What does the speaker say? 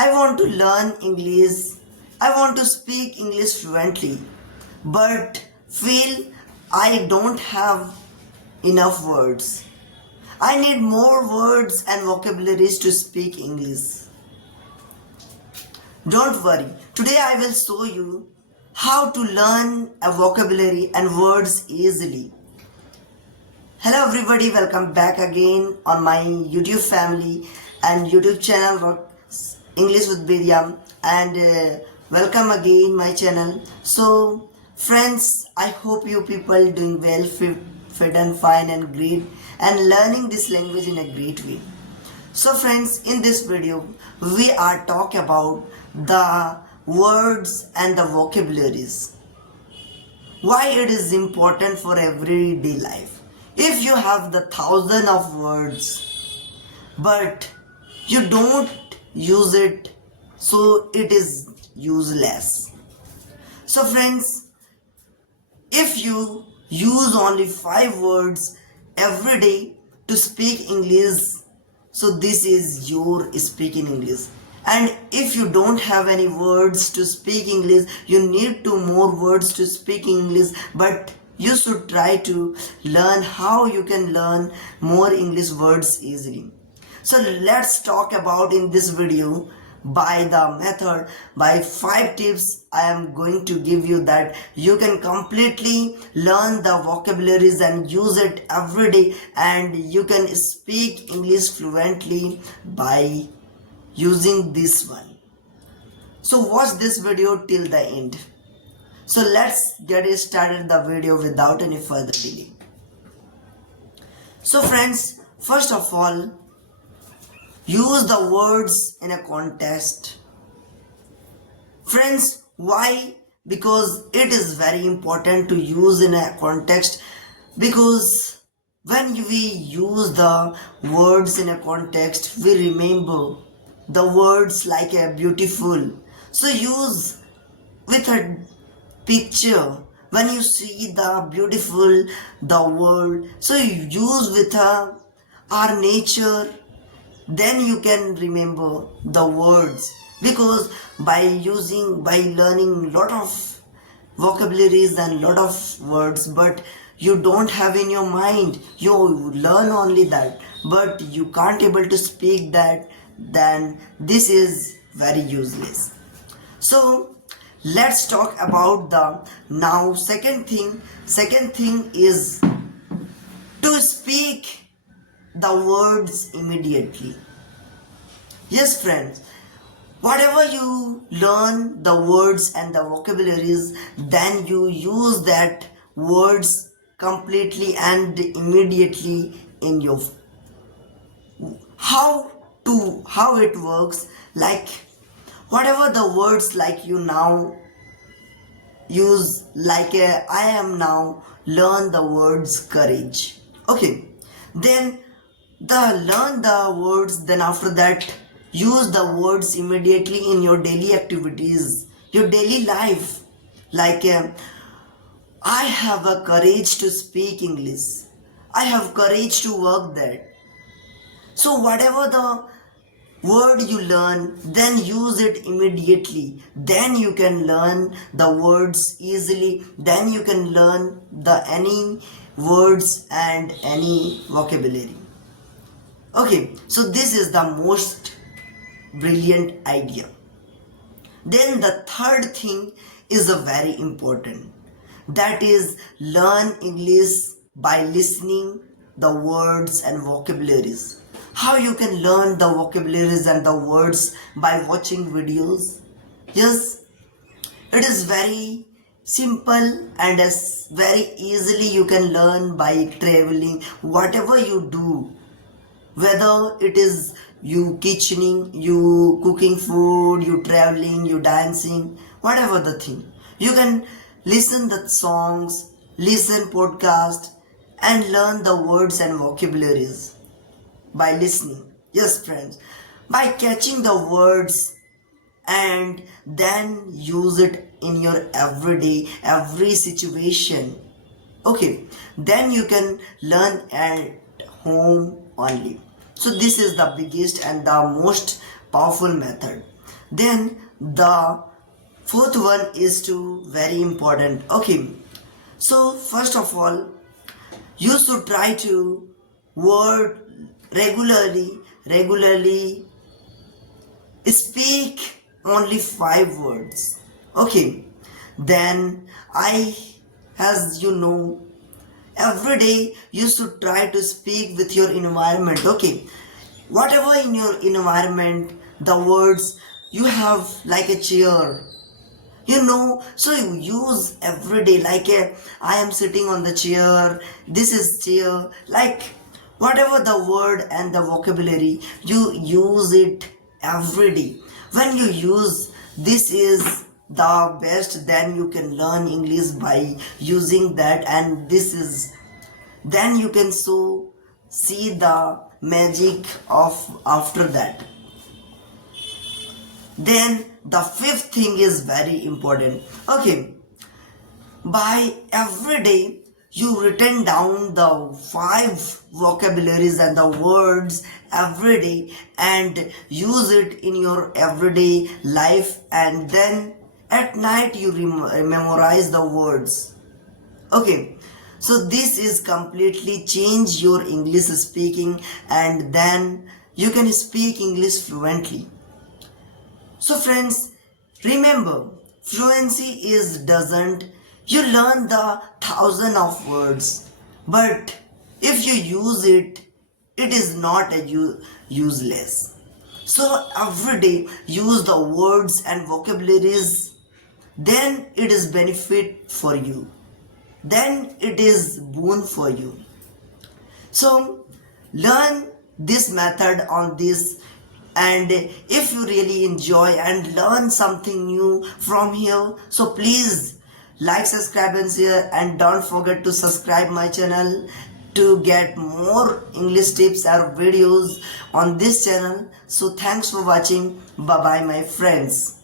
I want to learn English. I want to speak English fluently, but feel I don't have enough words. I need more words and vocabularies to speak English. Don't worry, today I will show you how to learn a vocabulary and words easily. Hello everybody, welcome back again on my YouTube family and YouTube channel English with Bedia, and welcome again my channel. So friends, I hope you people doing well, fit and fine and great, and learning this language in a great way. So friends, in this video we are talk about the words and the vocabularies, why it is important for everyday life. If you have the thousand of words but you don't use it, so it is useless. So friends, if you use only 5 words every day to speak English, so this is your speaking English. And if you don't have any words to speak English, you need more words to speak English, but you should try to learn how you can learn more English words easily. So let's talk about in this video by the method, by 5 tips I am going to give you that you can completely learn the vocabularies and use it every day, and you can speak English fluently by using this one. So watch this video till the end. So let's get started the video without any further delay. So friends, first of all, use the words in a context. Friends, why? Because it is very important to use in a context, because when we use the words in a context, we remember the words like a beautiful. So use with a picture. When you see the beautiful, the world, so you use with our nature, then you can remember the words. Because by learning lot of vocabularies and lot of words, but you don't have in your mind, you learn only that, but you can't able to speak that, then this is very useless. So let's talk about the now second thing is to speak the words immediately. Yes friends, whatever you learn the words and the vocabularies, then you use that words completely and immediately in your how it works, like whatever the words like you now use, like I am now learn the words courage. Okay, then learn the words, then after that use the words immediately in your daily activities, your daily life, like I have a courage to speak English, I have courage to work that. So whatever the word you learn, then use it immediately, then you can learn the words easily, then you can learn the any words and any vocabulary. Okay, so this is the most brilliant idea. Then the third thing is a very important, that is learn English by listening the words and vocabularies. How you can learn the vocabularies and the words by watching videos? Yes, it is very simple and as very easily you can learn by traveling. Whatever you do, whether it is you kitchening, you cooking food, you traveling, you dancing, whatever the thing, you can listen the songs, listen podcast, and learn the words and vocabularies by listening. Yes friends, by catching the words and then use it in your every situation. Okay, then you can learn at home only. So this is the biggest and the most powerful method. Then the fourth one is to very important. Okay, so first of all, you should try to word regularly speak only 5 words. Okay, then I, as you know, every day you should try to speak with your environment. Okay, whatever in your environment, the words you have, like a chair, so you use every day, like I am sitting on the chair, this is chair, like whatever the word and the vocabulary, you use it every day. When you use this is the best, then you can learn English by using that, and this is, then you can so see the magic of after that. Then the fifth thing is very important. Okay, by every day you written down the 5 vocabularies and the words every day and use it in your everyday life, and then at night you memorize the words. Okay, so this is completely change your English speaking, and then you can speak English fluently. So friends, remember, fluency is doesn't you learn the thousand of words, but if you use it, it is not a useless. So every day use the words and vocabularies, then it is benefit for you. Then it is boon for you. So learn this method on this, and if you really enjoy and learn something new from here, so please like, subscribe and share, and don't forget to subscribe my channel to get more English tips or videos on this channel. So thanks for watching. Bye bye my friends.